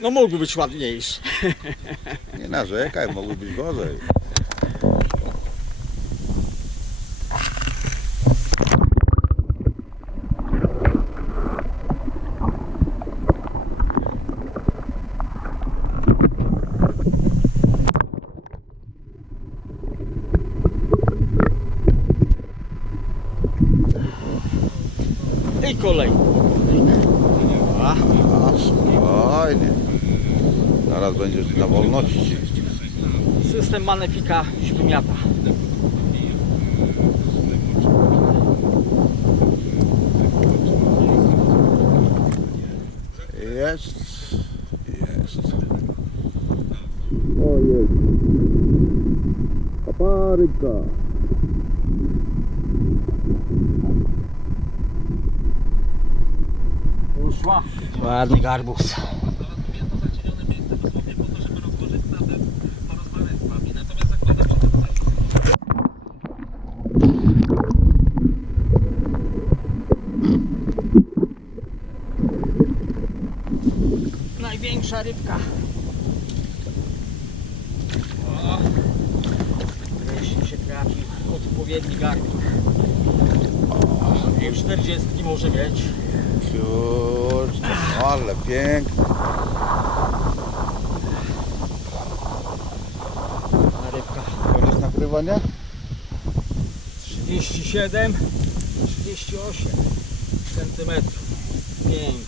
No mógł być ładniejszy. Nie narzekaj, mogły być gorzej. I kolejny. A, A, spokojnie. Zaraz będziesz na wolności. system Manefika wymiata. Jest. Jest. O jest. Paparyka. Uszła. Ładny garbus. Największa rybka. O, wreszcie się trafił odpowiedni garbus. I 40 może mieć. Kurczę, ale pięknie. Na rybka. Koniec nagrywania? 37, 38 centymetrów. Pięknie.